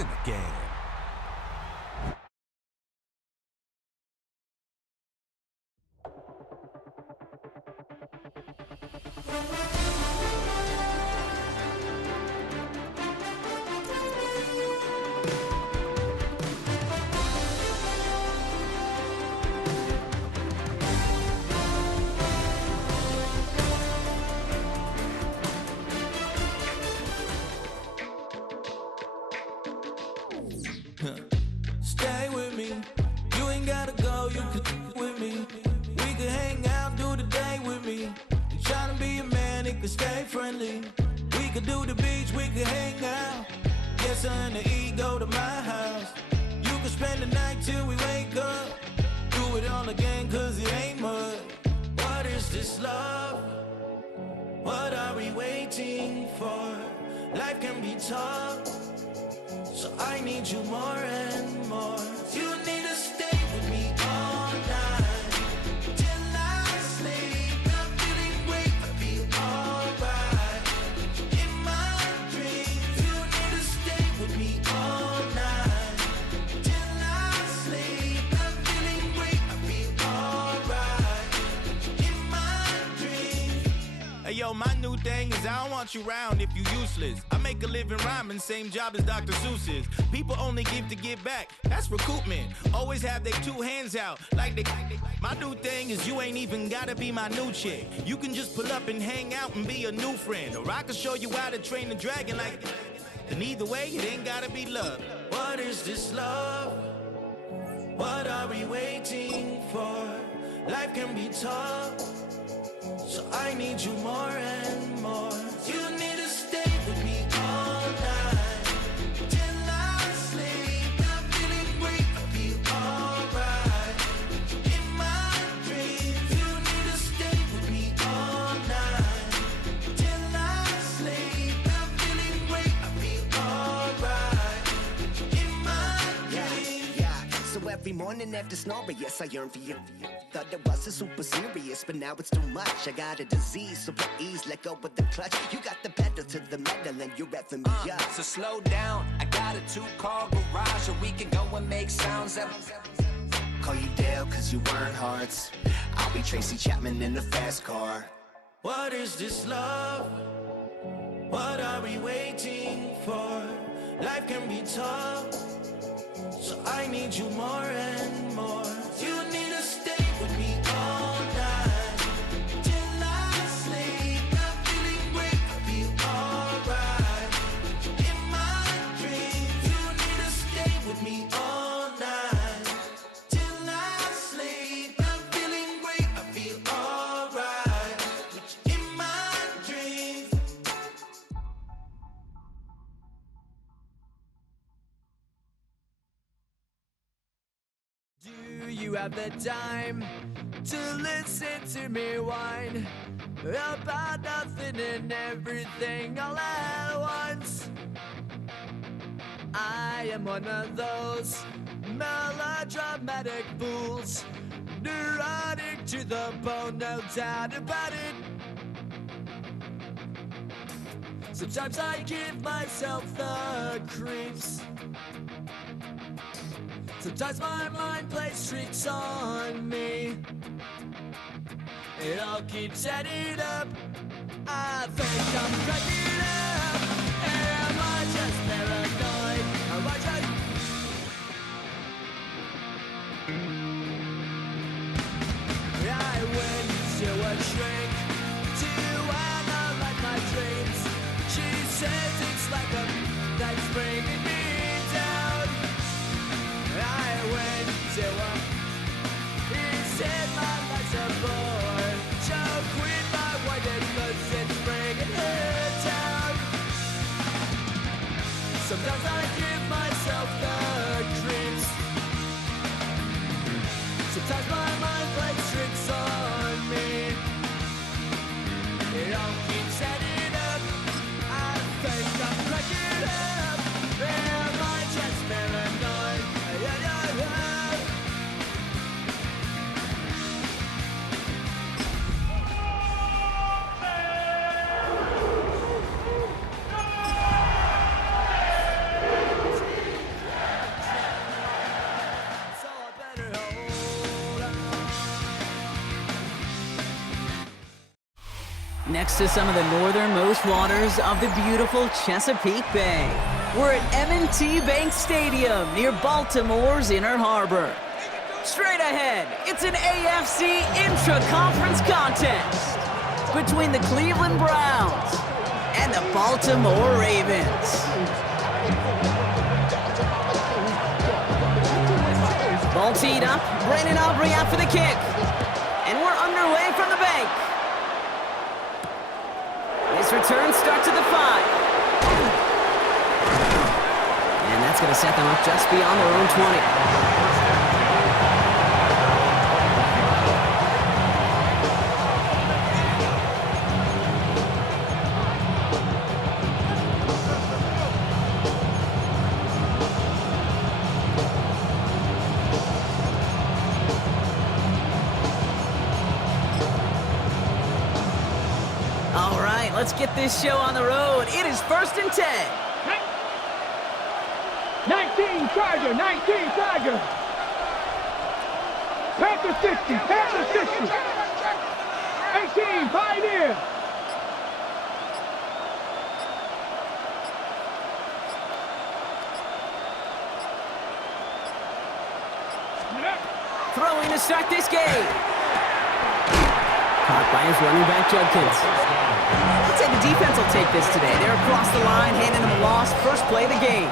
in the game. Stay with me, you ain't gotta go, you could with me. We could hang out, do the day with me. And tryna be a man, it could stay friendly. We could do the beach, we could hang out. Get something to eat, go to my house. You could spend the night till we wake up. Do it all again, cause it ain't mud. What is this love? What are we waiting for? Life can be tough, so I need you more and more. You need to stay with me all night till I sleep. I'm feeling great, I'll be alright. In my dreams, you need to stay with me all night till I sleep. I'm feeling great, I'll be alright. In my dreams. Hey yo, my new thing is I don't want you round if you useless. I make a living rhyming, same job as Dr. Seuss's. People only give to give back, that's recoupment. Always have their two hands out, like they. My new thing is you ain't even gotta be my new chick. You can just pull up and hang out and be a new friend. Or I can show you how to train the dragon like. And either way, it ain't gotta be love. What is this love? What are we waiting for? Life can be tough, so I need you more and more. You need to stay with me all night till I sleep. I'm feeling great, I'll be alright. In my dreams, you need to stay with me all night till I sleep. I'm feeling great, I'll be alright. In my dreams. Yeah. So every morning after snoring, yes, I yearn for you. Thought it wasn't super serious, but now it's too much. I got a disease, so please let go with the clutch. You got the pedal to the metal and you're revving me up. So slow down, I got a 2-car garage, or we can go and make sounds that. Call you Dale, cause you weren't hearts. I'll be Tracy Chapman in the fast car. What is this love? What are we waiting for? Life can be tough, so I need you more and more. You need to stay with me all night till I sleep. I'm feeling great, I'll be alright. In my dreams, you need to stay with me all night till I sleep. I'm feeling great, I'll be alright. In my dreams. Do you have the time to listen to me whine about nothing and everything all at once? I am one of those melodramatic fools, neurotic to the bone, no doubt about it. Sometimes I give myself the creeps. Sometimes my mind plays tricks on me. It all keeps adding up. I think I'm cracking up. Am I just paranoid? Am I just... I went to a shrink to analyze my dreams. She says it's like a that's bringing me down. I went to a... He said my life's a bore. So quit my white cause it's bringing her down. Sometimes I give myself the creeps. Sometimes my mind plays tricks on me. It all keeps adding up. I think I'm cracking up. Am I just paranoid? next to some of the northernmost waters of the beautiful Chesapeake Bay. We're at M&T Bank Stadium near Baltimore's Inner Harbor. Straight ahead, it's an AFC intra-conference contest between the Cleveland Browns and the Baltimore Ravens. Ball teed up, Brandon Aubrey out for the kick. And we're underway from the bank. This return starts at the 5. And that's going to set them up just beyond their own 20. Let's get this show on the road. It is 1st and 10. 19 Charger, 19 Charger. Panther 60, Panther 60. 18 Pioneer. Throwing to start this game. Caught by his running back, Judkins. I'd say the defense will take this today. They're across the line, handing him a loss. First play of the game.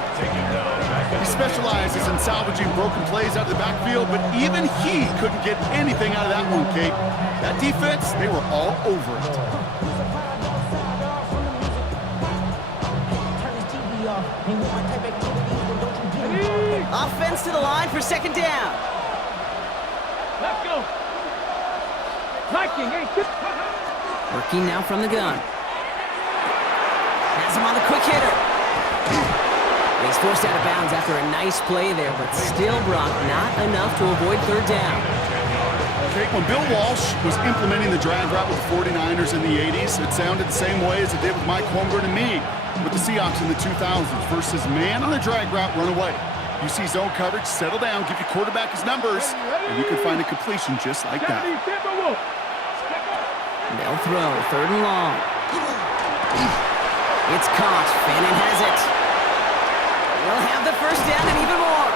He specializes in salvaging broken plays out of the backfield, but even he couldn't get anything out of that one, Kate. That defense, they were all over it. Offense to the line for 2nd down. Let's go. Viking, Working now from the gun. Has him on the quick hitter. He's forced out of bounds after a nice play there, but still, Brock, not enough to avoid 3rd down. Okay, when Bill Walsh was implementing the drag route with the 49ers in the 80s, it sounded the same way as it did with Mike Holmgren and me with the Seahawks in the 2000s versus man on the drag route, run away. You see zone coverage, settle down, give your quarterback his numbers, and you can find a completion just like that. They'll throw, 3rd and long. It's caught. Fannin has it. They'll have the 1st down and even more.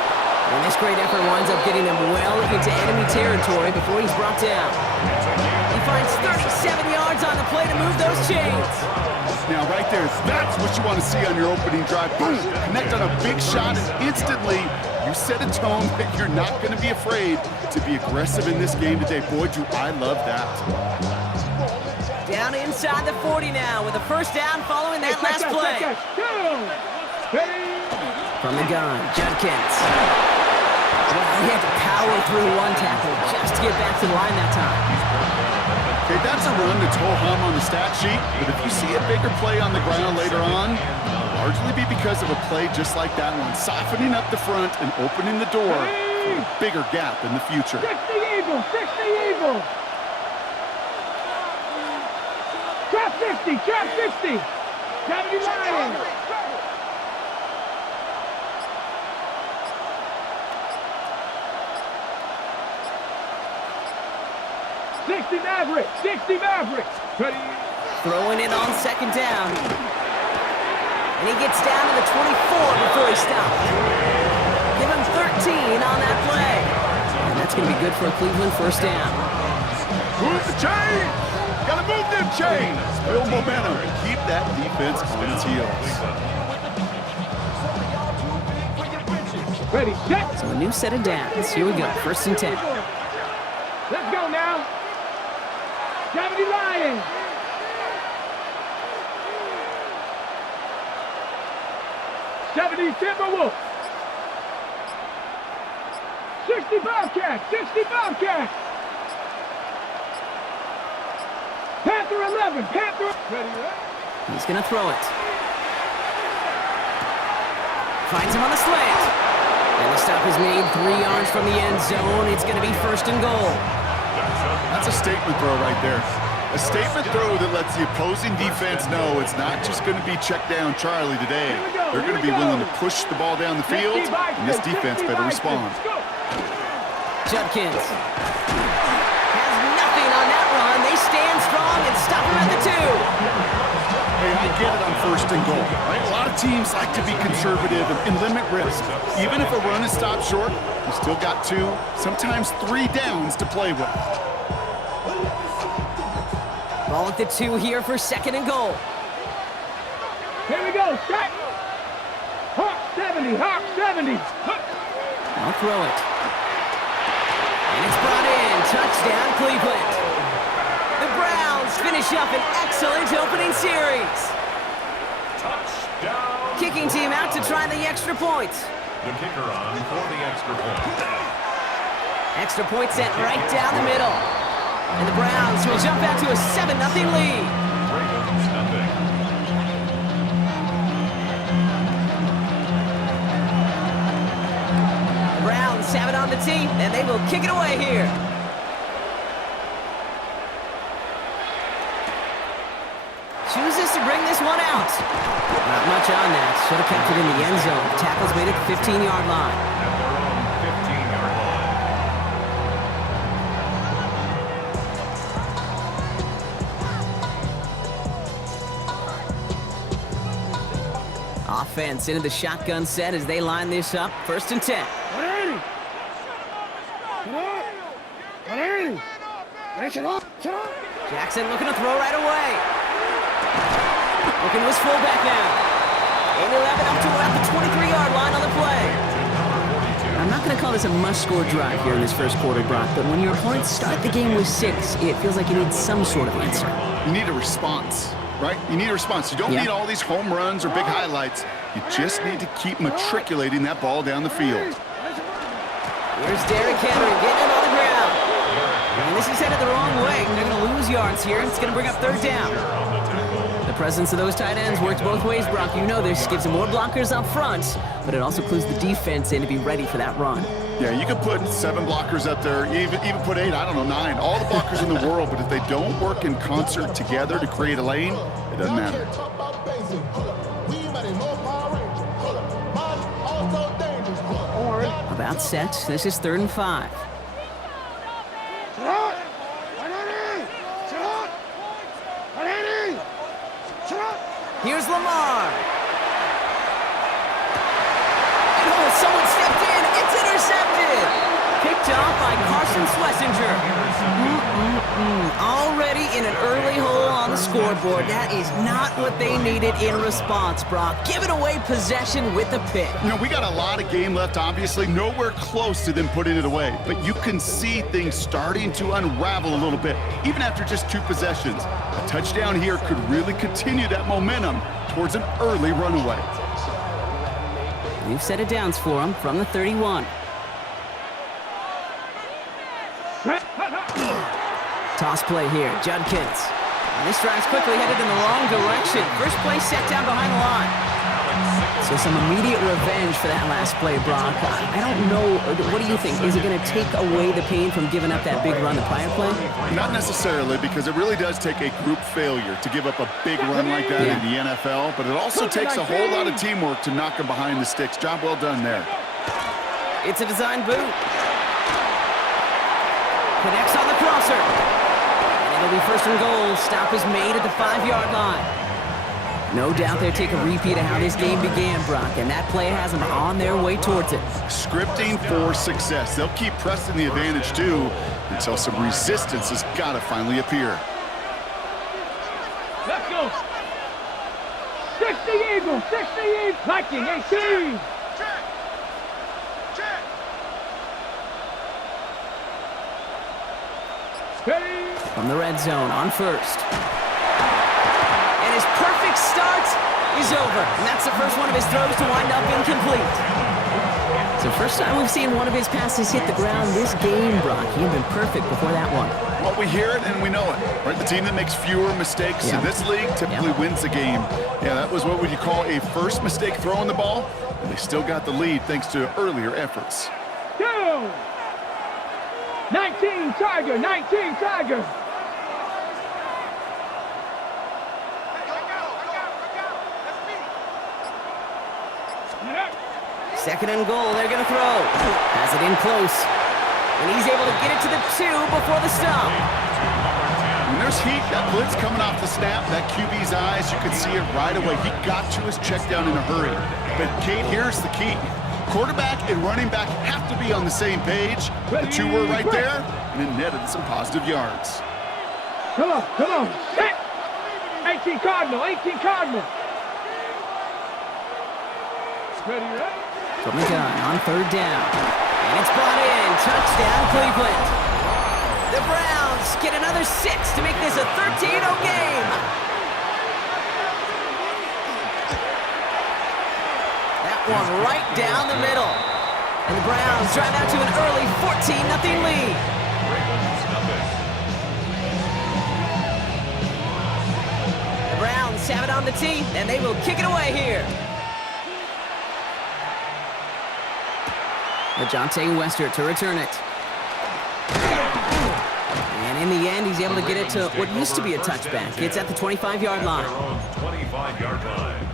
And this great effort winds up getting him well into enemy territory before he's brought down. He finds 37 yards on the play to move those chains. Now, right there, that's what you want to see on your opening drive. Boom! Connect on a big shot, and instantly you set a tone that you're not going to be afraid to be aggressive in this game today. Boy, do I love that. Down inside the 40 now with a 1st down following that last play. From the gun, Judkins. Well, he had to power through one tackle just to get back to the line that time. Okay, that's a run that's ho-hum on the stat sheet, but if you see a bigger play on the ground later on, it'll largely be because of a play just like that one, softening up the front and opening the door for a bigger gap in the future. 60 Eagles, 60 Eagles. Trap 50, trap 50. 70 Lions. 60 Mavericks, 60 Mavericks. Ready? Throwing it on 2nd down. And he gets down to the 24 before he stops. Give him 13 on that play. And that's going to be good for a Cleveland 1st down. Move the chain! Gotta move them chains! Build momentum and keep that defense on its heels. Ready, set. So a new set of downs. Here we go, 1st and 10. Let's go now. 70 Lions. 70 Timberwolves. 60 Bobcats, 60 Bobcats. Panther 11, Panther. Ready, right? He's going to throw it. Finds him on the slant. And the stop is made 3 yards from the end zone. It's going to be 1st and goal. That's a statement throw right there. A statement throw that lets the opposing defense know it's not just going to be check down Charlie today. They're going to be willing to push the ball down the field, and this defense better respond. Judkins has nothing on that run. They stand strong and stop him at the 2. and goal, right? A lot of teams like to be conservative and limit risk. Even if a run is stopped short, you still got 2, sometimes 3 downs to play with. Ball at the 2 here for 2nd and goal. Here we go, set. Hawk 70, Hawk 70. I'll throw it. And it's brought in. Touchdown, Cleveland. The Browns finish up an excellent opening series. Touchdown. Kicking team out to try the extra point. The kicker on for the extra point. Extra point sent right down the middle. And the Browns will jump out to a 7-0 lead. Ravens nothing. The Browns have it on the tee, and they will kick it away here. Chooses to bring this one out. Not much on that. Should have kept it in the end zone. Tackle's made at the 15-yard line. At their own 15-yard line. Offense into the shotgun set as they line this up. 1st and 10. Jackson looking to throw right away. Looking to his fullback now. And 11 up to about the 23-yard line on the play. I'm not going to call this a must-score drive here in this first quarter, Brock, but when your opponents start the game with 6, it feels like you need some sort of answer. You need a response, right? You need a response. You don't need all these home runs or big highlights. You just need to keep matriculating that ball down the field. Here's Derrick Henry getting it on the ground. And this is headed the wrong way. They're going to lose yards here, and it's going to bring up 3rd down. The presence of those tight ends works both ways, Brock. You know this. Gives them more blockers up front, but it also clues the defense in to be ready for that run. Yeah, you could put 7 blockers up there, even put 8, I don't know, 9. All the blockers in the world, but if they don't work in concert together to create a lane, it doesn't matter. About set. This is 3rd and 5. Here's Lamar. And someone stepped in. It's intercepted. Picked off by Carson Schlesinger. Already in an early hole on the scoreboard. That is not what they needed in response, Brock. Giving away possession with the pick. You know, we got a lot of game left, obviously. Nowhere close to them putting it away. But you can see things starting to unravel a little bit, even after just 2 possessions. A touchdown here could really continue that momentum towards an early runaway. We've set it downs for them from the 31. Toss play here, Judkins. And this drive's quickly headed in the wrong direction. First play set down behind the line. So some immediate revenge for that last play, Brock. I don't know. What do you think? Is it going to take away the pain from giving up that big run the prior play? Not necessarily, because it really does take a group failure to give up a big run like that in the NFL, but it also takes a whole lot of teamwork to knock them behind the sticks. Job well done there. It's a design boot. Connects on the crosser. And it'll be 1st and goal. Stop is made at the 5-yard line. No doubt they'll take a repeat of how this game began, Brock, and that play has them on their way towards it. Scripting for success. They'll keep pressing the advantage, too, until some resistance has got to finally appear. Let's go. 60 Eagles, 60 Eagles. Viking, 18. From the red zone on 1st. And his perfect start is over. And that's the first one of his throws to wind up incomplete. It's the first time we've seen one of his passes hit the ground this game, Brock. He had been perfect before that one. Well, we hear it and we know it, right? The team that makes fewer mistakes in this league typically wins the game. Yeah, that was what would you call a first mistake throwing the ball, and they still got the lead thanks to earlier efforts. 19 Tiger, 19 Tiger. Second and goal, they're going to throw. Has it in close. And he's able to get it to the 2 before the stop. And there's heat. That blitz coming off the snap. That QB's eyes, you could see it right away. He got to his check down in a hurry. But, Kate, here's the key. Quarterback and running back have to be on the same page. The two were right there, and it netted some positive yards. Come on, come on. Set. 18 Cardinal, 18 Cardinal. Ready, right? From the gun on third down. And it's brought in. Touchdown, Cleveland. The Browns get another 6 to make this a 13-0 game. That one right down the middle. And the Browns drive out to an early 14-0 lead. Ravens nothing. The Browns have it on the tee, and they will kick it away here. LeJohntay Wester to return it. And in the end, he's able to get it to what used to be a touchback. It's at the 25-yard line. 25-yard line.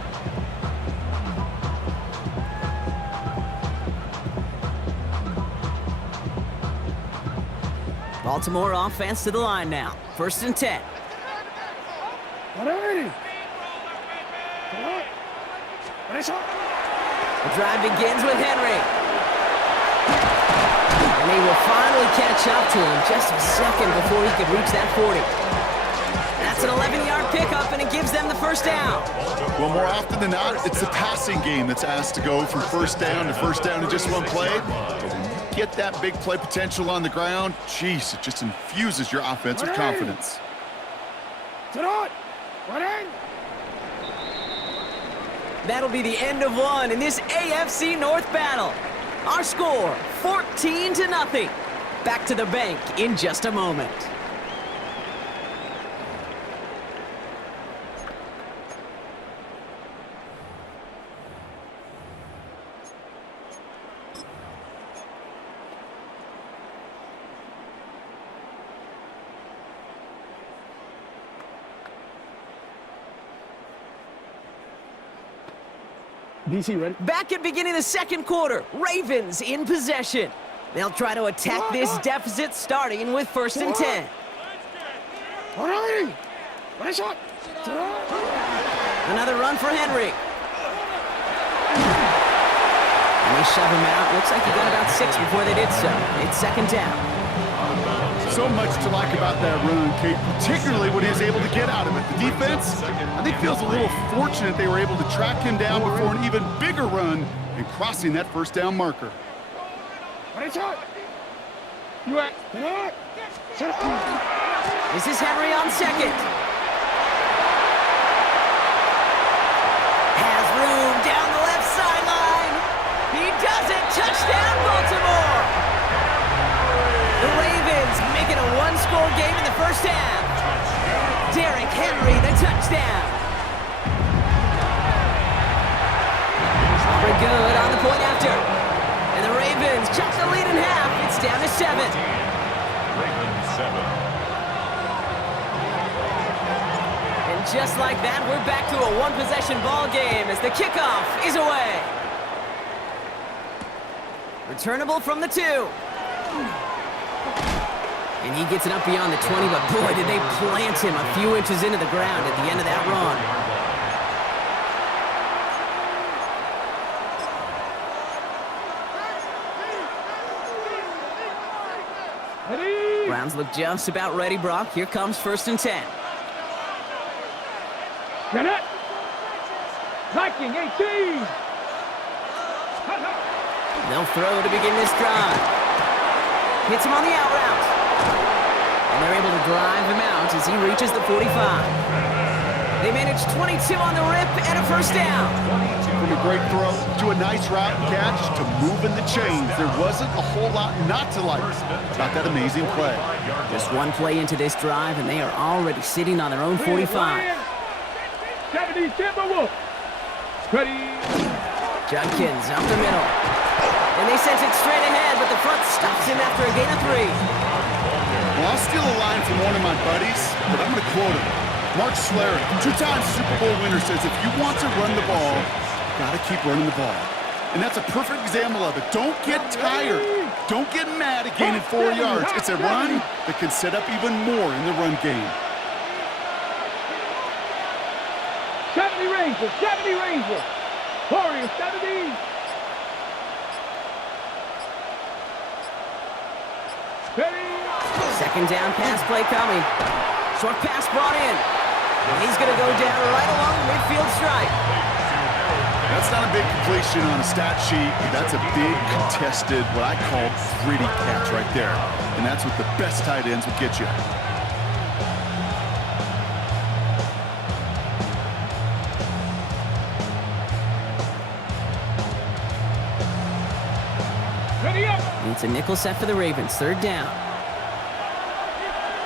Baltimore offense to the line now. 1st and 10. The drive begins with Henry. And he will finally catch up to him just a second before he could reach that 40. That's an 11-yard pickup, and it gives them the first down. Well, more often than not, it's the passing game that's asked to go from first down in just one play. But when you get that big play potential on the ground, geez, it just infuses your offense with confidence. That'll be the end of one in this AFC North battle. Our score, 14-0. Back to the bank in just a moment. DC ready? Back at beginning of the second quarter, Ravens in possession. They'll try to attack this deficit starting with 1st and 10. Another run for Henry. And they shove him out. Looks like he got about 6 before they did so. It's 2nd down. So much to like about that run, Kate, particularly what he was able to get out of it. The defense, I think, feels a little fortunate they were able to track him down before an even bigger run and crossing that 1st down marker. This is Henry on 2nd. Has room down the left sideline. He does it. Touchdown, Baltimore. The Ravens make it a 1-score game in the 1st half. Derrick Henry, the touchdown. Auburn good on the point after. And the Ravens cut the lead in half. It's down to 7. Ravens 7. And just like that, we're back to a 1-possession ball game as the kickoff is away. Returnable from the 2. And he gets it up beyond the 20, but boy, did they plant him a few inches into the ground at the end of that run. Browns look just about ready, Brock. Here comes 1st and 10. Get it! Viking 18! They'll throw to begin this drive. Hits him on the out route. And they're able to drive him out as he reaches the 45. They manage 22 on the rip and a 1st down. From a great throw to a nice route catch to moving the chains, there wasn't a whole lot not to like about that amazing play. Just one play into this drive, and they are already sitting on their own 45. 70 Timberwolves. Ready. Judkins up the middle. And they sent it straight ahead, but the front stops him after a gain of 3. Well, I'll steal a line from one of my buddies, but I'm going to quote him. Mark Schlereth, 2-time Super Bowl winner, says if you want to run the ball, you got to keep running the ball. And that's a perfect example of it. Don't get tired. Don't get mad at gaining 4 yards. It's a run that can set up even more in the run game. 70 Rangers, 70 Rangers. Warriors, 70. Second down pass play coming. Short pass brought in. And he's going to go down right along the midfield stripe. That's not a big completion on a stat sheet. That's a big contested, what I call gritty catch right there. And that's what the best tight ends will get you. Ready up. It's a nickel set for the Ravens. Third down.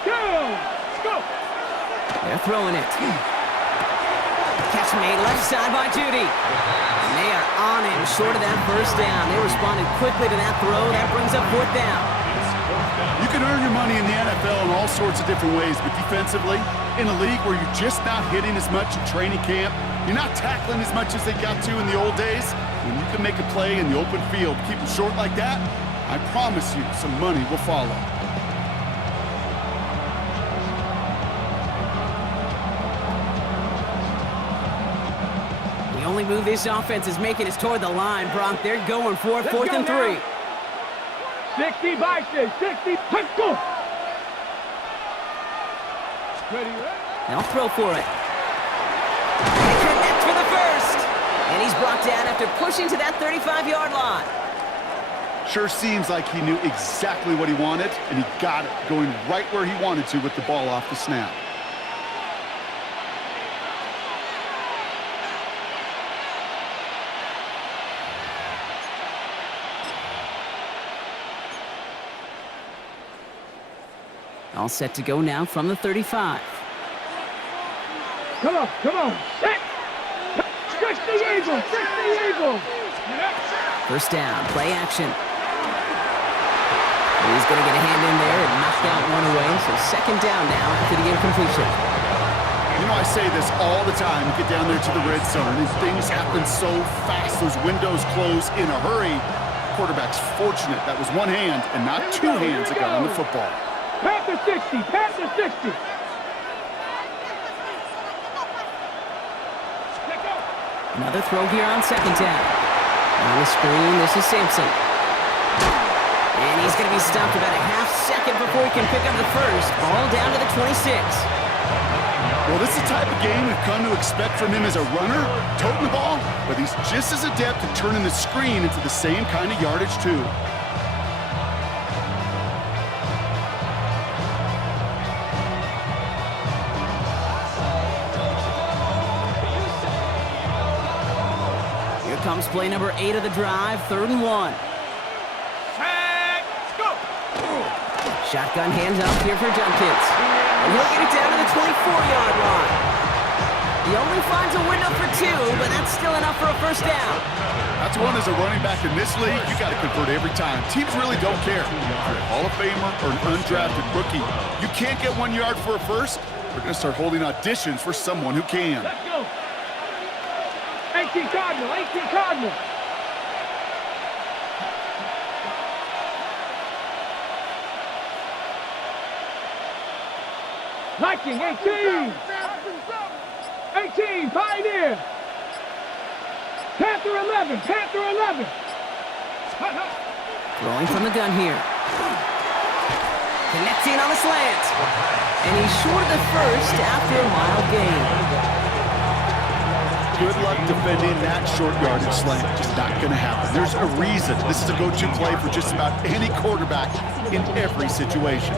Go. They're throwing it. Catch made left side by Judy. And they are on him short of that first down. They responded quickly to that throw. That brings up fourth down. You can earn your money in the NFL in all sorts of different ways, but defensively, in a league where you're just not hitting as much in training camp, you're not tackling as much as they got to in the old days, when you can make a play in the open field, keep them short like that, I promise you some money will follow. The only move this offense is making is toward the line, Bronk. They're going for it, fourth and 3. 60 Bison, 60. Let's go. Ready. They'll throw for it. They connect for the first. And he's brought down after pushing to that 35-yard line. Sure seems like he knew exactly what he wanted, and he got it, going right where he wanted to with the ball off the snap. All set to go now from the 35. Come on. Set. 60 Eagles, 60 Eagles. First down, play action. He's going to get a hand in there and knock that one away. So second down now after the incompletion. You know, I say this all the time. You get down there to the red zone, and things happen so fast. Those windows close in a hurry. Quarterback's fortunate that was one hand and not two hands that got on the football. Panther 60, Panther 60. Another throw here on second down. On the screen, this is Sampson. And he's going to be stopped about a half second before he can pick up the first. Ball down to the 26. Well, this is the type of game we've come to expect from him as a runner, toting the ball, but he's just as adept at turning the screen into the same kind of yardage, too. Comes play number 8 of the drive, 3rd and 1. Set, go. Shotgun handoff here for Junkins. And he'll get it down to the 24-yard line. He only finds a window for 2, but that's still enough for a first down. That's one as a running back in this league, you got to convert every time. Teams really don't care. If you're a Hall of Famer or an undrafted rookie, you can't get 1 yard for a first, we're going to start holding auditions for someone who can. Let's go. 18 Cardinal, 18 Cardinal. Viking, 18. 18, Pioneer. Panther 11, Panther 11. Throwing from the gun here. Connecting on the slant. And he's short of the first after a mild gain. Good luck defending that short yardage slant. Just not going to happen. There's a reason. This is a go-to play for just about any quarterback in every situation.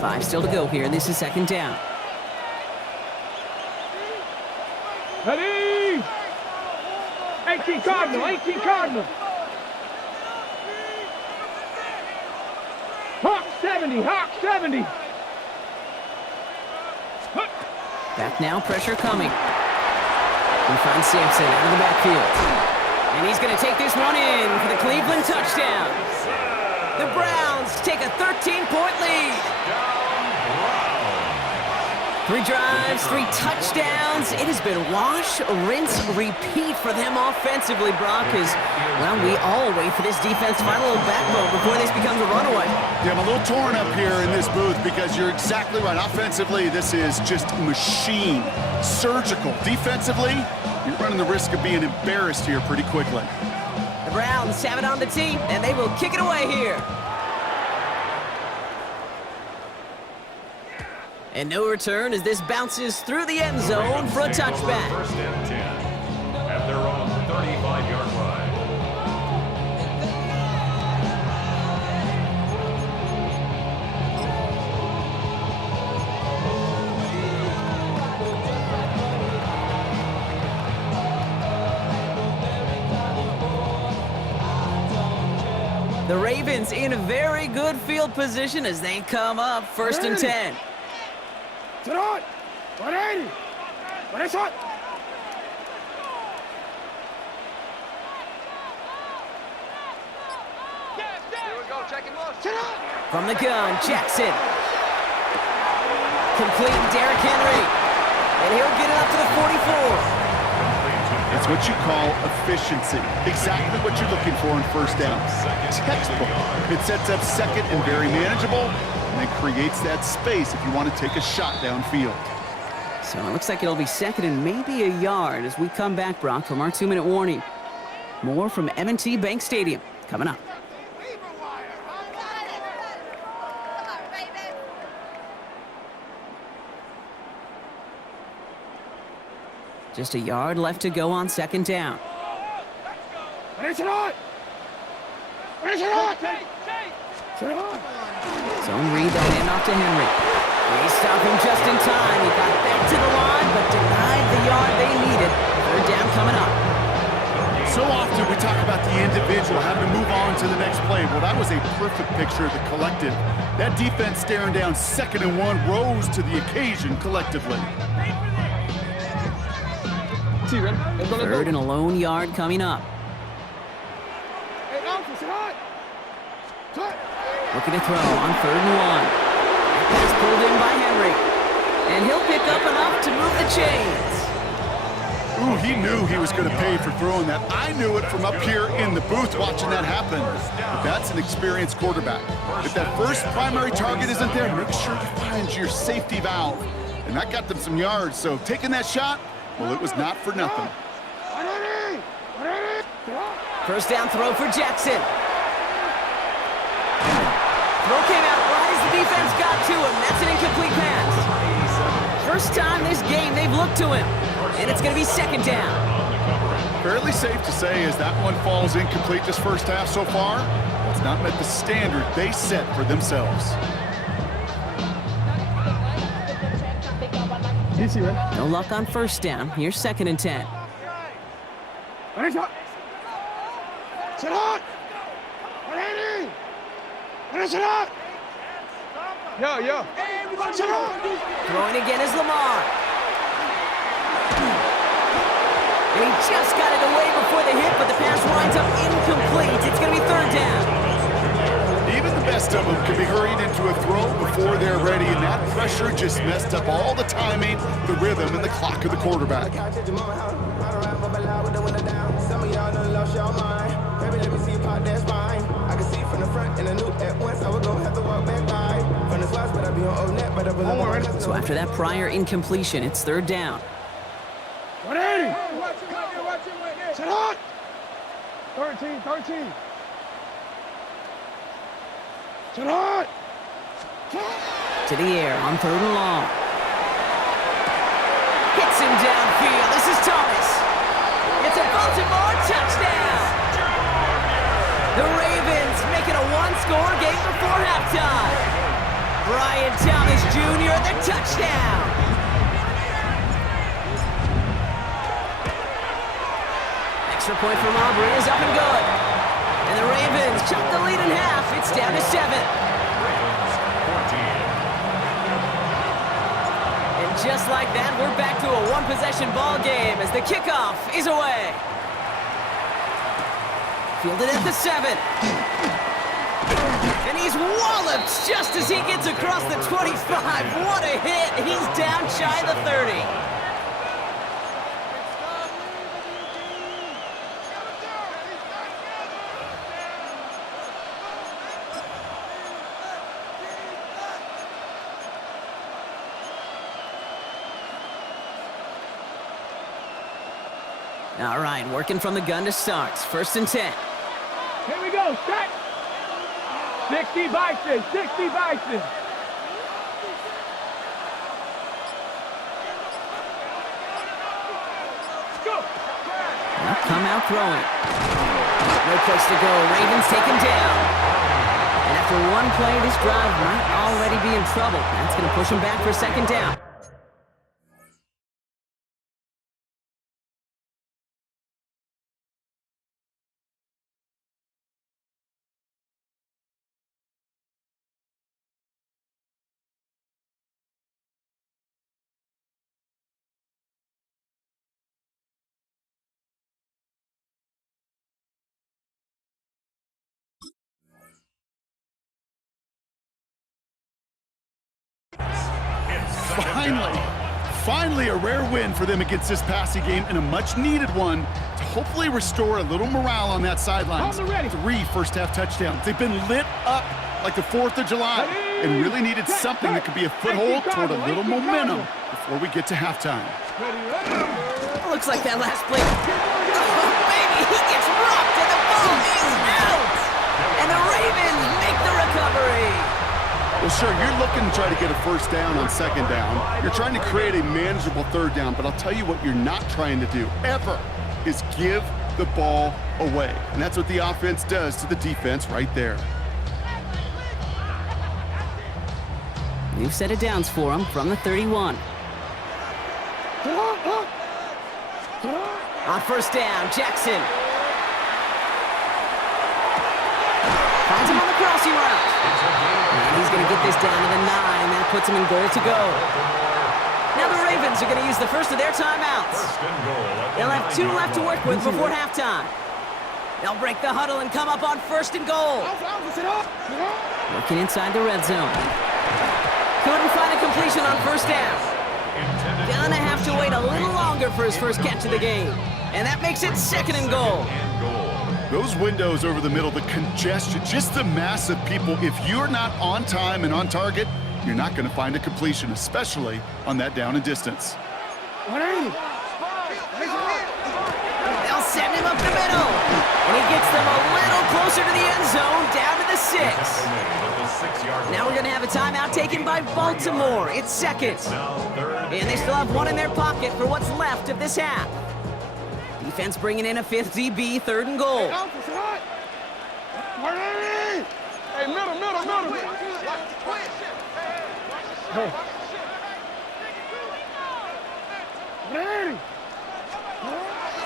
Five still to go here. This is second down. Ready? 18 Cardinal, 18 Cardinal. Hawk 70, Hawk 70. Back now, pressure coming. He finds Sampson out of the backfield. And he's going to take this one in for the Cleveland touchdown. The Browns take a 13-point lead. 3 drives, 3 touchdowns. It has been wash, rinse, repeat for them offensively, Brock, as, well, we all wait for this defense to find a little backbone before this becomes a runaway. Yeah, I'm a little torn up here in this booth because you're exactly right. Offensively, this is just machine, surgical. Defensively, you're running the risk of being embarrassed here pretty quickly. The Browns have it on the tee, and they will kick it away here. And no return as this bounces through the end zone for a touchback. First and 10 at their own 35-yard line. The Ravens in a very good field position as they come up first and 10. Sit on! 180! What is it? Here we go, checking look. Sit on! From the gun, Jackson. Complete Derrick Henry. And he'll get it up to the 44. It's what you call efficiency. Exactly what you're looking for in first down. Textbook. It sets up second and very manageable, and it creates that space if you want to take a shot downfield. So it looks like it'll be second and maybe a yard as we come back, Brock, from our 2-minute warning. More from M&T Bank Stadium coming up. Just a yard left to go on second down. What is it on? What is it on? Sit on! Zone read, the handoff to Henry. They stop him just in time. He got back to the line, but denied the yard they needed. Third down coming up. So often we talk about the individual having to move on to the next play. Well, that was a perfect picture of the collective. That defense staring down 2nd and 1 rose to the occasion collectively. Third and a lone yard coming up. Looking to throw on 3rd and 1. Pass pulled in by Henry. And he'll pick up enough to move the chains. Ooh, he knew he was going to pay for throwing that. I knew it from up here in the booth watching that happen. But that's an experienced quarterback. If that first primary target isn't there, make sure to find your safety valve. And that got them some yards, so taking that shot, well, it was not for nothing. First down throw for Jackson. Throw came out right as the defense got to him. That's an incomplete pass. First time this game they've looked to him. And it's going to be second down. Fairly safe to say as that one falls incomplete this first half so far, it's not met the standard they set for themselves. No luck on first down. Here's 2nd and 10. Yo. Throwing again is Lamar. And he just got it away before the hit, but the pass winds up incomplete. It's going to be 3rd down. Even the best of them can be hurried into a throw before they're ready, and that pressure just messed up all the timing, the rhythm, and the clock of the quarterback. So after that prior incompletion, it's 3rd down. 180! Sit on! 13. Sit on! To the air on 3rd and long. Hits him downfield. This is Thomas. It's a Baltimore touchdown. The Ravens make it a 1-score game before halftime. Brian Thomas Jr. the touchdown. Extra point from Aubrey is up and good. And the Ravens chop the lead in half. It's down to 7. And just like that, we're back to a 1-possession ball game as the kickoff is away. Fielded at the 7. And he's walloped just as he gets across the 25. What a hit. He's down shy of the 30. All right, working from the gun to start. 1st and 10. Here we go, set. 60 Bison, 60 Bison. Go. Now come out throwing. No place to go. Ravens taken down. And after one play, this drive might already be in trouble. That's going to push him back for 2nd down. Finally a rare win for them against this passing game, and a much-needed one to hopefully restore a little morale on that sideline. 3 first-half touchdowns. They've been lit up like the 4th of July and really needed something that could be a foothold toward a little momentum before we get to halftime. Looks like that last play. Oh, baby, he gets rocked and the ball is out. And the Ravens make the recovery. Well, sure, you're looking to try to get a 1st down on 2nd down. You're trying to create a manageable 3rd down, but I'll tell you what you're not trying to do, ever, is give the ball away. And that's what the offense does to the defense right there. New set of downs for him from the 31. On 1st down, Jackson. Finds him on the crossing route. And he's going to get this down to the 9. That puts him in goal to go. Now the Ravens are going to use the first of their timeouts. They'll have 2 left to work with before halftime. They'll break the huddle and come up on 1st and goal. Working inside the red zone. Couldn't find a completion on 1st down. Gonna have to wait a little longer for his first catch of the game. And that makes it 2nd and goal. Those windows over the middle, the congestion, just the mass of people, if you're not on time and on target, you're not going to find a completion, especially on that down and distance. They'll send him up the middle. And he gets them a little closer to the end zone, down to the 6. Now we're going to have a timeout taken by Baltimore. It's 2nd. And they still have 1 in their pocket for what's left of this half. Defense bringing in a 5th DB, 3rd and goal. Hey, middle.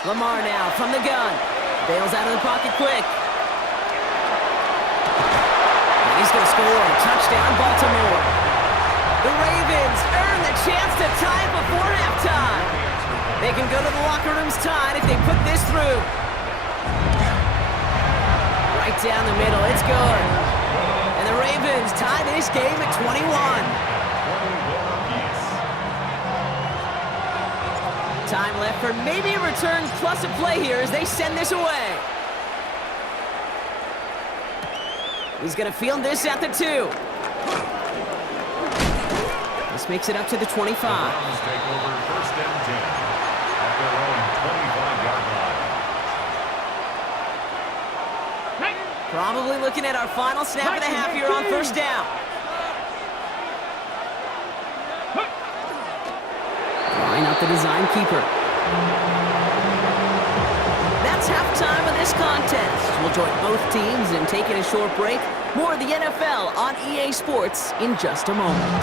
Lamar now from the gun. Bails out of the pocket quick. And he's going to score. Touchdown, Baltimore. The Ravens earn the chance to tie it before halftime. They can go to the locker rooms tied if they put this through. Right down the middle, it's good. And the Ravens tie this game at 21. Time left for maybe a return plus a play here as they send this away. He's going to field this at the 2. This makes it up to the 25. Take over 1st and 10. Their own 25-yard line. Probably looking at our final snap of the half here on 1st down. Line up the design keeper. That's halftime of this contest. We'll join both teams in taking a short break. More of the NFL on EA Sports in just a moment.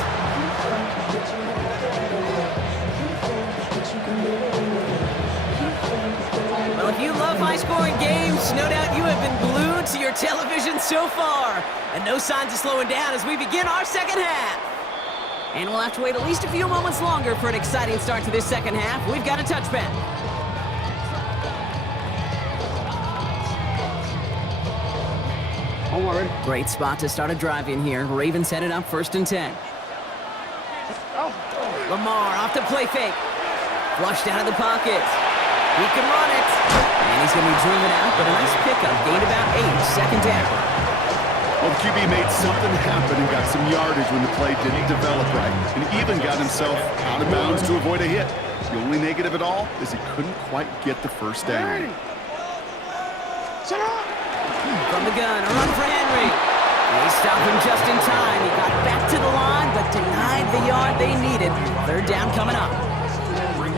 Well, if you love high-scoring games, no doubt you have been glued to your television so far. And no signs of slowing down as we begin our 2nd half. And we'll have to wait at least a few moments longer for an exciting start to this 2nd half. We've got a touchback. Omar Great spot to start a drive in here. Ravens headed up 1st and 10. Lamar off the play fake. Flushed out of the pocket. He can run it. And he's going to be driven out, but a nice pickup. Gained about 8, 2nd down. Well, the QB made something happen and got some yardage when the play didn't develop right, and even got himself out of bounds to avoid a hit. The only negative at all is he couldn't quite get the first down. From the gun, a run for Henry. They stopped him just in time. He got back to the line, but denied the yard they needed. 3rd down coming up.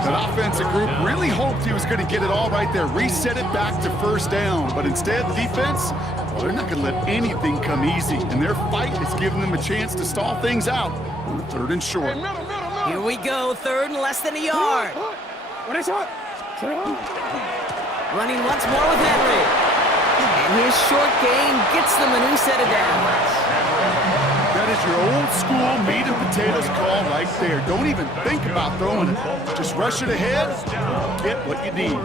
That offensive group really hoped he was going to get it all right there, reset it back to 1st down. But instead, the defense, well, they're not going to let anything come easy. And their fight is giving them a chance to stall things out on 3rd and short. Here we go, 3rd and less than a yard. Running once more with Henry. And his short gain gets them a new set of downs. That is your old school meat and potatoes call right there. Don't even think about throwing it. Just rush it ahead and get what you need.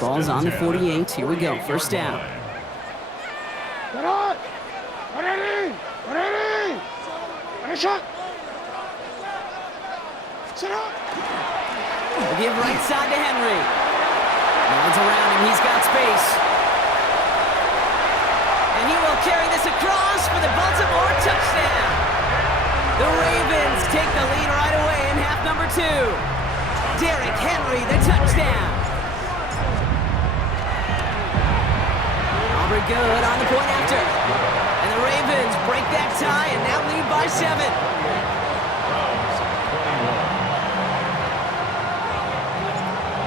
Ball's on the 48. Here we go. 1st down. We'll give right side to Henry. No one's around him. He's got space. And he will carry this across for the Baltimore touchdown. The Ravens take the lead right away in half number 2. Derrick Henry, the touchdown. Aubrey good on the point after. And the Ravens break that tie and now lead by 7.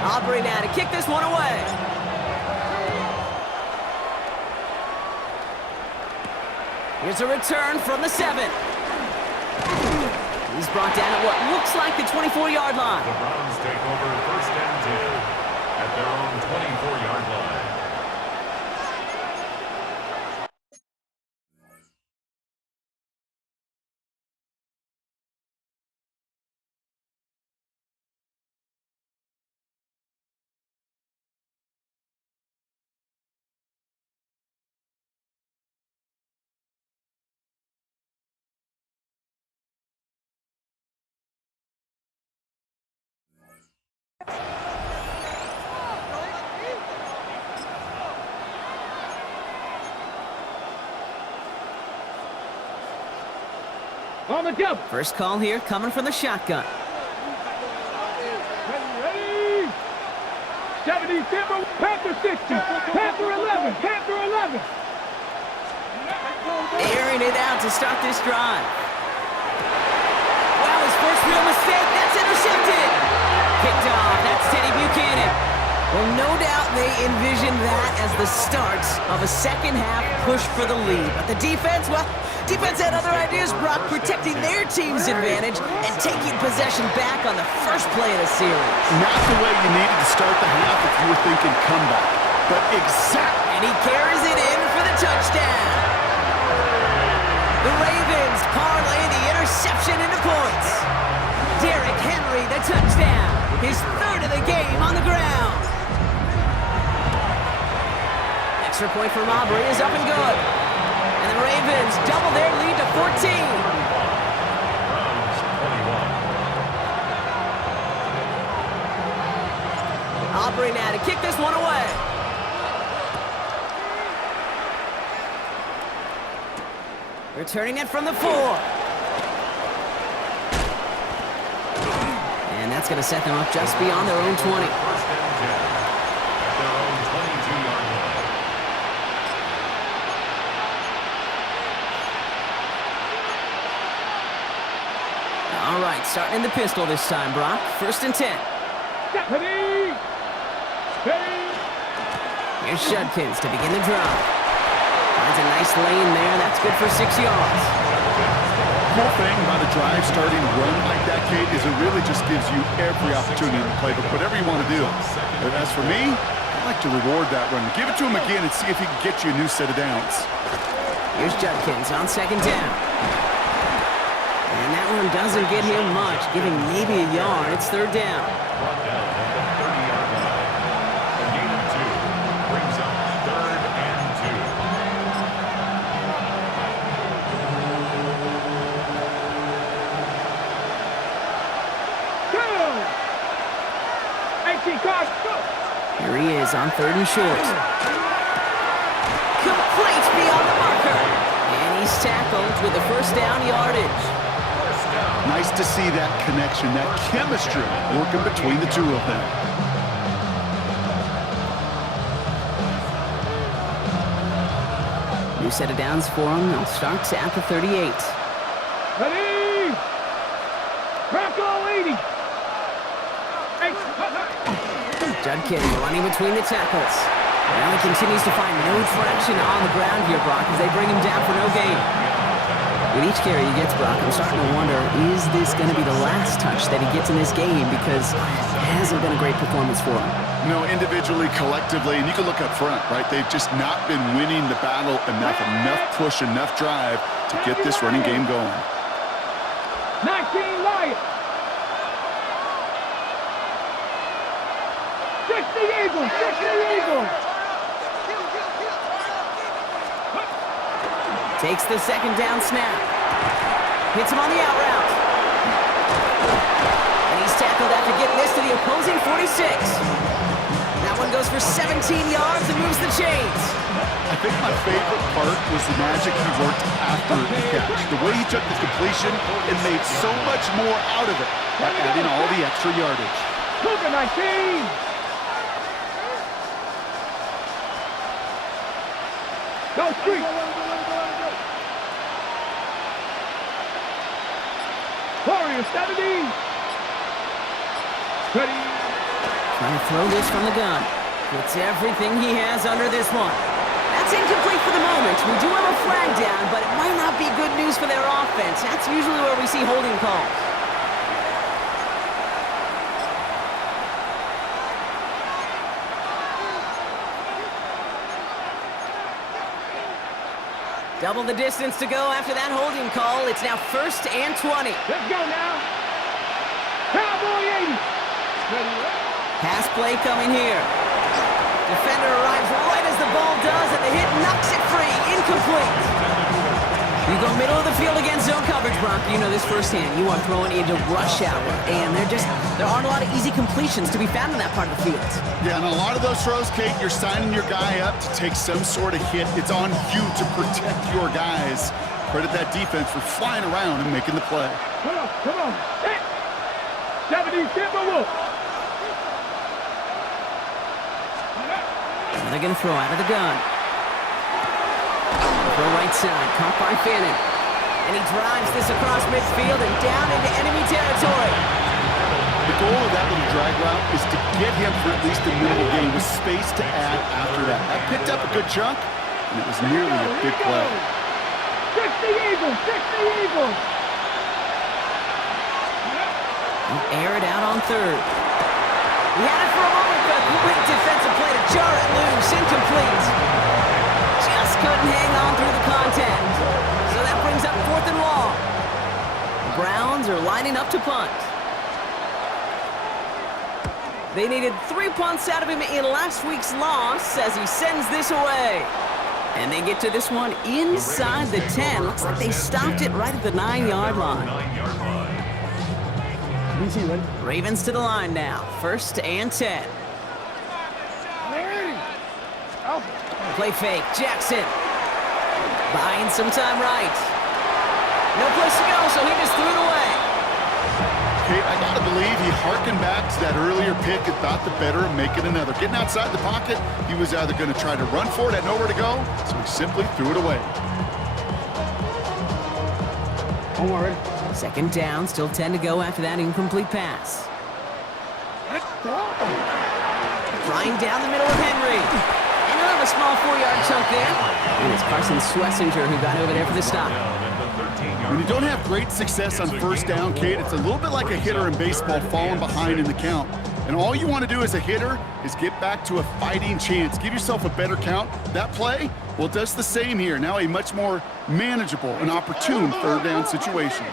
Aubrey now to kick this one away. Here's a return from the 7. He's brought down at what looks like the 24-yard line. The Browns take over 1st and 10 at their own 24-yard line. On the jump. First call here coming from the shotgun. Ready. 70, Timber, Panther 60, Panther 11, Panther 11. Airing it out to start this drive. Wow, his first real mistake. That's intercepted. Kicked off. That's Teddy Buchanan. Well, no doubt they envisioned that as the start of a second-half push for the lead. But the defense, well, defense had other ideas, Brock, protecting their team's advantage and taking possession back on the first play of the series. Not the way you needed to start the half if you were thinking comeback, but exactly. And he carries it in for the touchdown. The Ravens parlay the interception into points. Derrick Henry, the touchdown. His 3rd of the game on the ground. Extra point from Aubrey is up and good. And the Ravens double their lead to 14. Aubrey now to kick this one away. Returning it from the 4. And that's going to set them up just beyond their own 20. 1st and 10 at their own 22-yard line. All right, starting in the pistol this time, Brock. 1st and 10. Stephanie. Here's Judkins to begin the drive. Finds a nice lane there. That's good for 6 yards. Cool thing about a drive starting run like that, Kate, is it really just gives you every opportunity in the playbook, whatever you want to do. But as for me, I like to reward that run. Give it to him again and see if he can get you a new set of downs. Here's Judkins on 2nd down. And that one doesn't get him much, giving maybe a yard. It's 3rd down. Brought down at the 30-yard line. A gain of 2 brings up 3rd and 2. Here he is on 3rd and short. Complete beyond the marker. And he's tackled with the first down yardage. Nice to see that connection, that chemistry working between the two of them. New set of downs for him. They'll start at the 38. Ready? Crackle 80. Judkins running between the tackles. Well, he continues to find no traction on the ground here, Brock, as they bring him down for no gain. With each carry he gets, Brock, I'm starting to wonder, is this going to be the last touch that he gets in this game? Because it hasn't been a great performance for him. No, individually, collectively, and you can look up front, right? They've just not been winning the battle enough push, enough drive to get this running game going. 19 Lions. 60 Eagles. 60 Eagles. Takes the second down snap. Hits him on the out route. And he's tackled after getting this to the opposing 46. That one goes for 17 yards and moves the chains. I think my favorite part was the magic he worked after the catch. The way he took the completion and made so much more out of it by adding all the extra yardage. Cougar 19. Go street. Warriors 70. Ready. Trying to throw this from the gun. Gets everything he has under this one. That's incomplete for the moment. We do have a flag down, but it might not be good news for their offense. That's usually where we see holding calls. Double the distance to go after that holding call. It's now 1st and 20. Let's go now. Cowboy 80. Ready. Pass play coming here. Defender arrives right as the ball does, and the hit knocks it free. Incomplete. You go middle of the field against zone coverage, Brock. You know this firsthand. You are throwing into rush hour, and there aren't a lot of easy completions to be found in that part of the field. Yeah, and a lot of those throws, Kate, you're signing your guy up to take some sort of hit. It's on you to protect your guys. Credit that defense for flying around and making the play. Come on. Hey. 70 Timberwolves. They're going to throw out of the gun. Throw right side, caught by Fannin. And he drives this across midfield and down into enemy territory. The goal of that little drag route is to get him for at least a minute a game with space to add after that. That picked up a good chunk, and it was nearly a big play. 60 Eagles, 60 Eagles. He'll air it out on 3rd. He had it for a moment, but great defensive play to jar it loose. Incomplete. Just couldn't hang on through the contact. So that brings up 4th and long. The Browns are lining up to punt. They needed 3 punts out of him in last week's loss as he sends this away. And they get to this one inside the 10. Looks like they stopped it right at the 9-yard line. Ravens to the line now. 1st and 10. Play fake. Jackson. Buying some time right. No place to go, so he just threw it away. Kate, I gotta believe he harkened back to that earlier pick and thought the better of making another. Getting outside the pocket, he was either going to try to run for it, had nowhere to go, so he simply threw it away. Second down, still 10 to go after that incomplete pass. Flying down the middle of Henry. And another small 4-yard chunk there. And it's Carson Swessinger who got over there for the stop. When you don't have great success on 1st down, Kate, it's a little bit like a hitter in baseball falling behind in the count. And all you want to do as a hitter is get back to a fighting chance. Give yourself a better count. That play, well, it does the same here. Now a much more manageable and opportune 3rd down situation.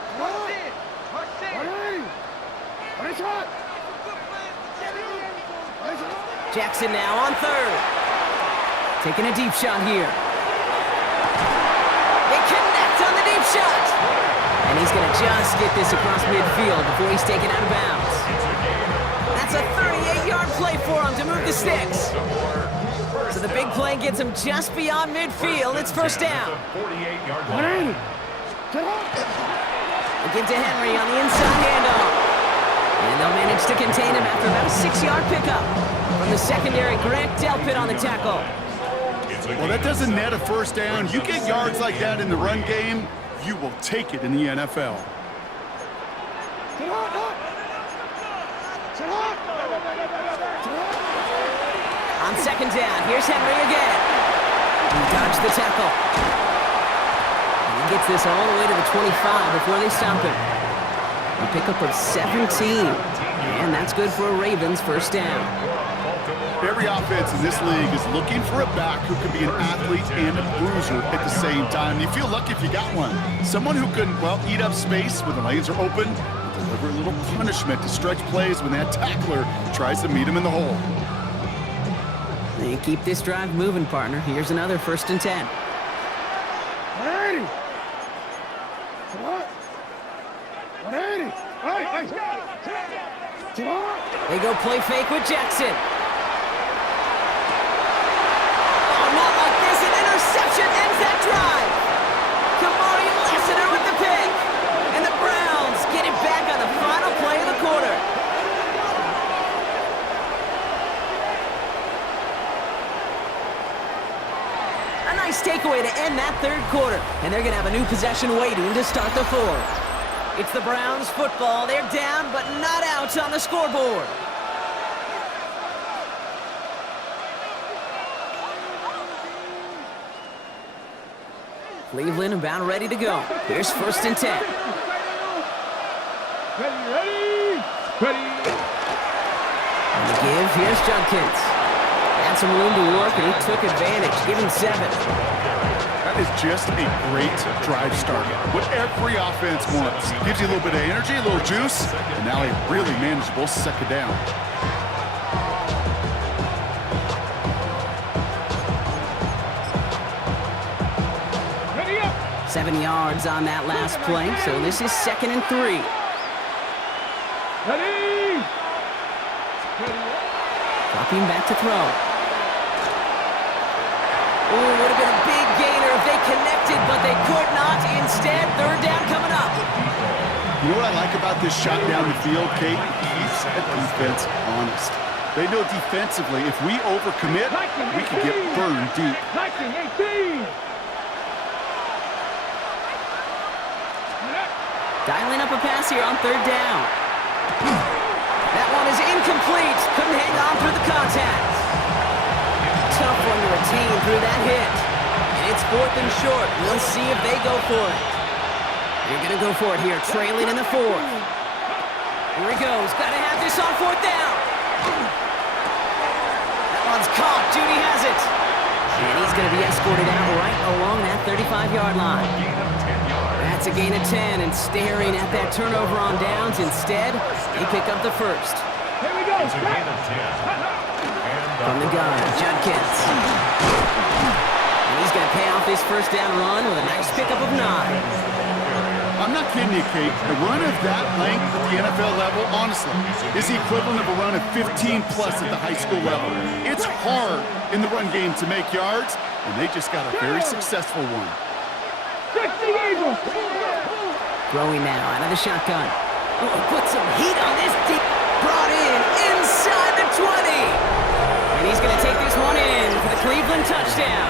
Jackson now on 3rd. Taking a deep shot here. They connect on the deep shot. And he's going to just get this across midfield before he's taken out of bounds. That's a 38-yard play for him to move the sticks. So the big play gets him just beyond midfield. It's first down. 48-yard line. They give to Henry on the inside handoff. And they'll manage to contain him after about a 6-yard pickup. From the secondary, Grant Delpit on the tackle. Well, that doesn't net a first down. You get yards like that in the run game, you will take it in the NFL. On second down, here's Henry again. He dodged the tackle. And he gets this all the way to the 25 before they stop him. A pickup of 17. And that's good for a Ravens first down. Every offense in this league is looking for a back who can be an athlete and a bruiser at the same time. You feel lucky if you got one. Someone who can, well, eat up space when the lanes are open, deliver a little punishment to stretch plays when that tackler tries to meet him in the hole. They keep this drive moving, partner. Here's another first and 10. They go play fake with Jackson. Oh, not like this. An interception ends that drive. Kamari Lassiter with the pick. And the Browns get it back on the final play of the quarter. A nice takeaway to end that third quarter. And they're going to have a new possession waiting to start the fourth. It's the Browns football. They're down, but not out on the scoreboard. Cleveland about ready to go. Here's first and 10. Ready. On the give, here's Judkins. Had some room to work, and he took advantage, giving 7. That is just a great drive starter. What every offense wants. Gives you a little bit of energy, a little juice, and now a really manageable second down. Ready up. 7 yards on that last play, so this is 2nd and 3. Ready. Dropping back to throw. Oh, would have been a big gainer if they connected, but they could not. Instead, third down coming up. You know what I like about this shot down the field, Kate? It keeps the defense honest. They know defensively, if we overcommit, we can get burned deep. 19-18. Dialing up a pass here on third down. That one is incomplete. Couldn't hang on through the contact. Tough one to retain through that hit. And it's 4th and short. We'll see if they go for it. They're going to go for it here, trailing in the 4th. Here he goes. Got to have this on 4th down. That one's caught. Judy has it. And he's going to be escorted out right along that 35-yard line. That's a gain of 10, and staring at that turnover on downs. Instead, they pick up the first. Here we go. It's a gain of 10. From the gun, Judkins. And he's going to pay off his first down run with a nice pickup of 9. I'm not kidding you, Kate. A run of that length at the NFL level, honestly, is the equivalent of a run of 15-plus at the high school level. It's hard in the run game to make yards, and they just got a very successful one. Throwing now out of the shotgun. Oh, put some heat on this deep. Brought in inside the 20. And he's going to take this one in for the Cleveland touchdown.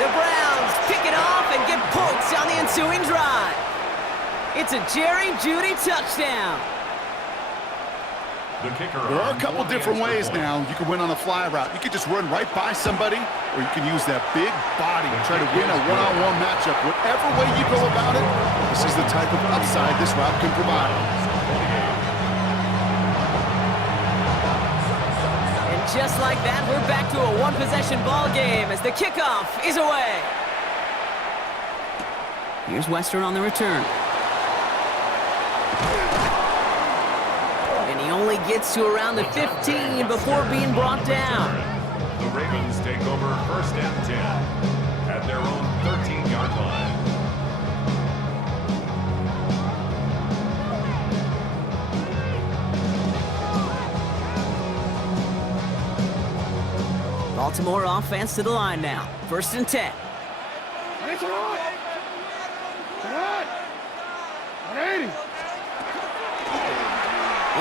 The Browns pick it off and get points on the ensuing drive. It's a Jerry Jeudy touchdown. The kicker. There are a couple different ways now. You can win on a fly route. You can just run right by somebody, or you can use that big body and try to win a one-on-one matchup. Whatever way you go about it, this is the type of upside this route can provide. And just like that, we're back to a one-possession ball game as the kickoff is away. Here's Western on the return. And he only gets to around the 15 before being brought down. The Ravens take over 1st and 10 at their own 13-yard line. Baltimore offense to the line now. 1st and 10.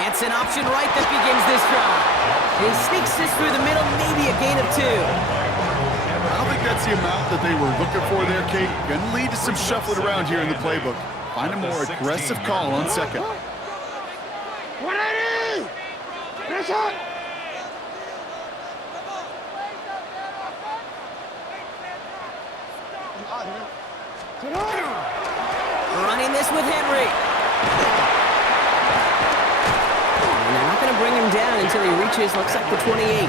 It's an option right that begins this drive. He sneaks this through the middle, maybe a gain of 2. I don't think that's the amount that they were looking for there, Kate. Going to lead to some shuffling around here in the playbook. Find a more aggressive call on 2nd. Running this with Henry. And they're not going to bring him down until he reaches, looks like the 28.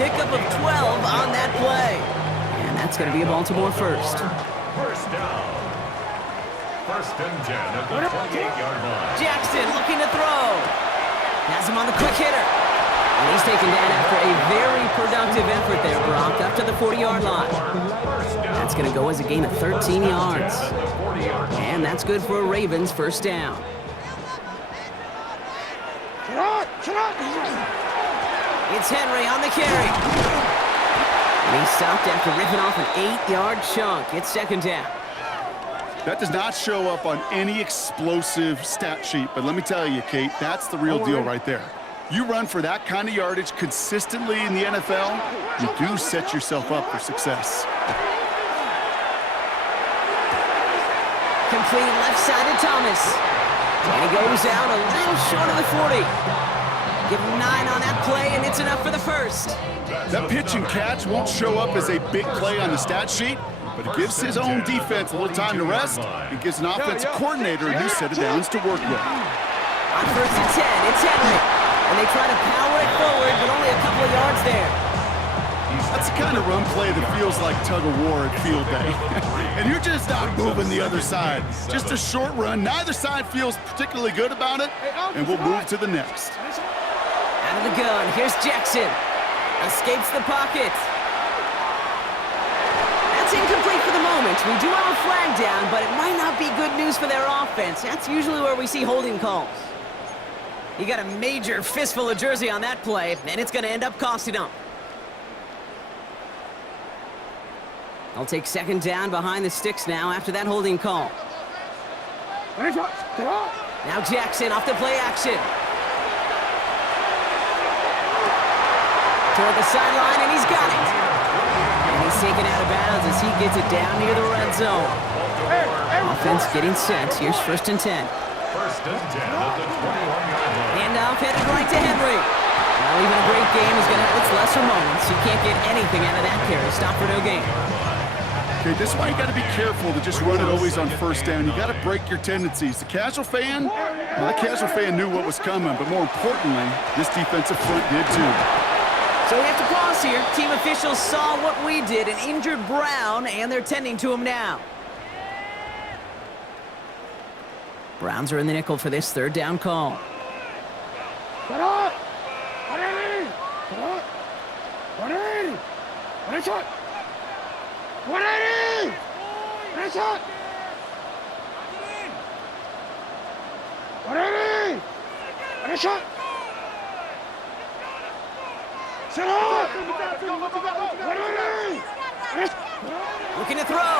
Pickup of 12 on that play. And that's going to be a Baltimore first. First down. 1st and 10 at the 28-yard line. Jackson looking to throw. Has him on the quick hitter. And he's taken down after a very productive effort there, Brock, up to the 40-yard line. That's going to go as a gain of 13 yards. And that's good for a Ravens 1st down. It's Henry on the carry. And he stopped after ripping off an 8-yard chunk. It's 2nd down. That does not show up on any explosive stat sheet, but let me tell you, Kate, that's the real deal right there. You run for that kind of yardage consistently in the NFL, you do set yourself up for success. Complete left side to Thomas. And he goes out a little short of the 40. Give him 9 on that play, and it's enough for the first. That pitch and catch won't show up as a big play on the stat sheet, but it gives his own defense a little time to rest. It gives an offensive coordinator a new set of downs to work with. On 1st and 10, it's Henry. And they try to power it forward, but only a couple of yards there. That's the kind of run play that feels like tug-of-war at field day. And you're just not moving the other side. Just a short run. Neither side feels particularly good about it, and we'll move to the next. Out of the gun, here's Jackson. Escapes the pocket. That's incomplete for the moment. We do have a flag down, but it might not be good news for their offense. That's usually where we see holding calls. He got a major fistful of jersey on that play, and it's going to end up costing him. I'll take 2nd down behind the sticks now after that holding call. Now Jackson off the play action. Toward the sideline, and he's got it. And he's taken out of bounds as he gets it down near the red zone. Offense getting set. Here's 1st and 10. 1st and 10 at the 21-yard line. Handoff headed right to Henry. Now even a great game is going to have its lesser moments. You can't get anything out of that carry. Stop for no gain. Okay, this is why you got to be careful to just run it always on 1st down. You got to break your tendencies. The casual fan, well, that casual fan knew what was coming, but more importantly, this defensive front did too. So we have to pause here. Team officials saw what we did and injured Brown, and they're tending to him now. Browns are in the nickel for this 3rd down call. Looking to throw.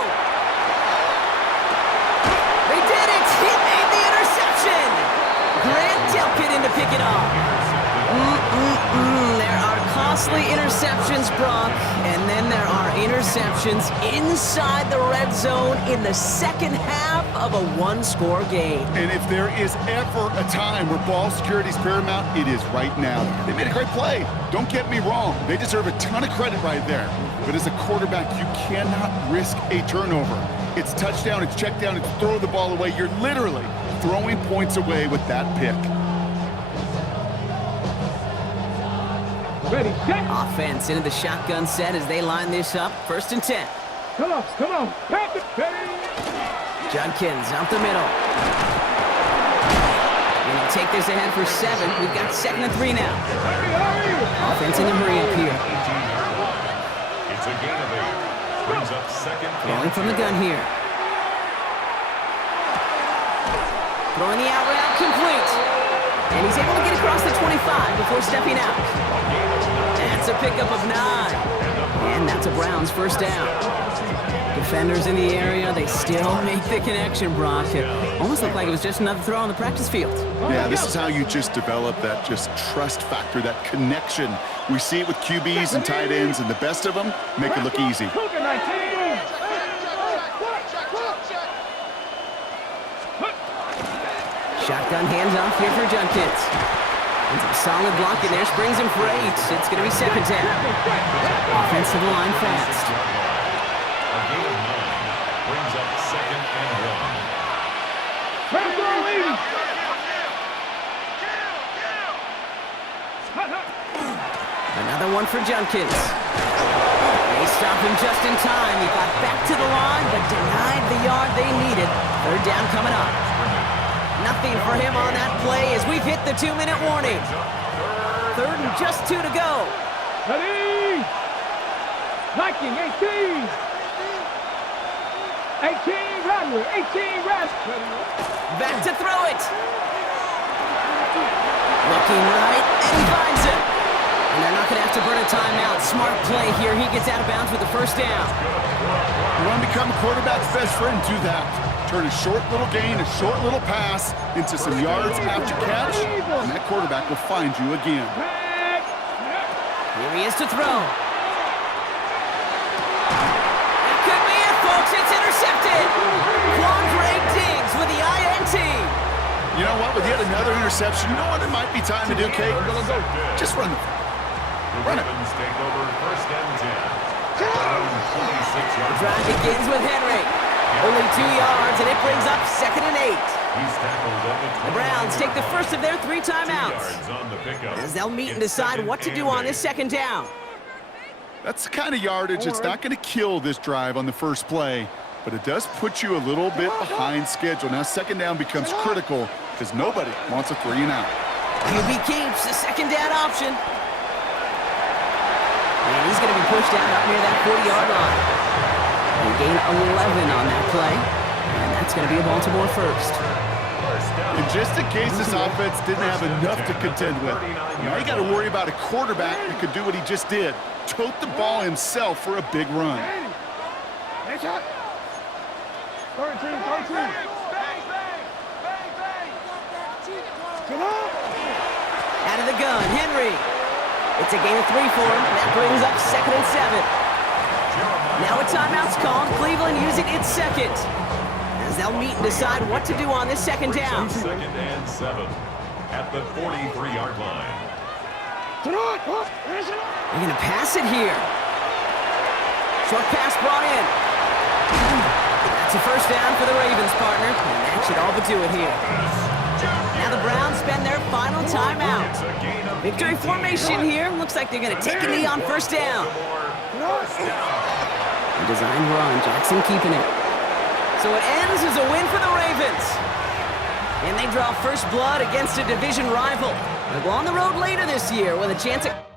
They did it! He made the interception! Grant Delpit in to pick it off. There are costly interceptions, Brock, and then there are interceptions inside the red zone in the 2nd half of a 1-score game. And if there is ever a time where ball security is paramount, it is right now. They made a great play. Don't get me wrong. They deserve a ton of credit right there. But as a quarterback, you cannot risk a turnover. It's touchdown, it's check down, it's throw the ball away. You're literally throwing points away with that pick. Ready, set. Offense into the shotgun set as they line this up. 1st and 10. Come on. Pass it. Ready. Judkins out the middle. Gonna take this ahead for 7. We've got 2nd and 3 now. Offense in the hurry up here. It's a gain of 8. Brings up 2nd. Throwing from the gun here. Throwing the out route complete. And he's able to get across the 25 before stepping out. That's a pickup of 9. And that's a Browns first down. Defenders in the area, they still make the connection, Brock. It almost looked like it was just another throw on the practice field. Yeah, this is how you just develop that just trust factor, that connection. We see it with QBs and tight ends, and the best of them make it look easy. Shotgun handoff here for Junkins. And some solid blocking there, springs him for 8. It's going to be second down. Offensive line fast. A gain of 9 brings up second and 1. Another one for Junkins. They stop him just in time. He got back to the line, but denied the yard they needed. Third down coming up. Nothing for him on that play as we've hit the 2-minute warning. Third and just 2 to go. Ready? Liking 18. 18 Rattler. 18 Rattler. Back to throw it. Looking right, and he finds it. And they're not going to have to burn a timeout. Smart play here. He gets out of bounds with the first down. You want to become a quarterback's best friend, do that. Turn a short little gain, a short little pass into some yards after catch, and that quarterback will find you again. Here he is to throw. It could be it, folks. It's intercepted. Quandre Diggs with the INT. You know what? With yet another interception, you know what it might be time to do, Kate? Just run the run it. Ravens take over first and 10. Around 26 yards. Drive begins with Henry. Only 2 yards, and it brings up second and 8. He's tackled at The Browns take the first of their 3 timeouts, 2 yards on the pickup. as they'll meet and decide what to do on this second down. That's the kind of yardage that's not going to kill this drive on the first play, but it does put you a little bit behind schedule. Now second down becomes critical because nobody wants a 3 and out. QB keeps the second down option. And he's going to be pushed down up near that 40-yard line. They gain 11 on that play, and that's going to be a Baltimore first. And just in case this offense didn't have enough to contend with, now you got to worry about a quarterback that could do what he just did, tote the ball himself for a big run. 13. Out of the gun, Henry. It's a gain of 3 for him. That brings up second and 7. Now a timeout's called. Cleveland using its second, as they'll meet and decide what to do on this second down. Second and 7 at the 43-yard line. They're going to pass it here. Short pass brought in. That's a first down for the Ravens, partner. And that should all but do it here. Now the Browns spend their final timeout. Victory formation here. Looks like they're going to take a knee on first down. A designed run, Jackson keeping it. So it ends as a win for the Ravens. And they draw first blood against a division rival. They'll go on the road later this year with a chance at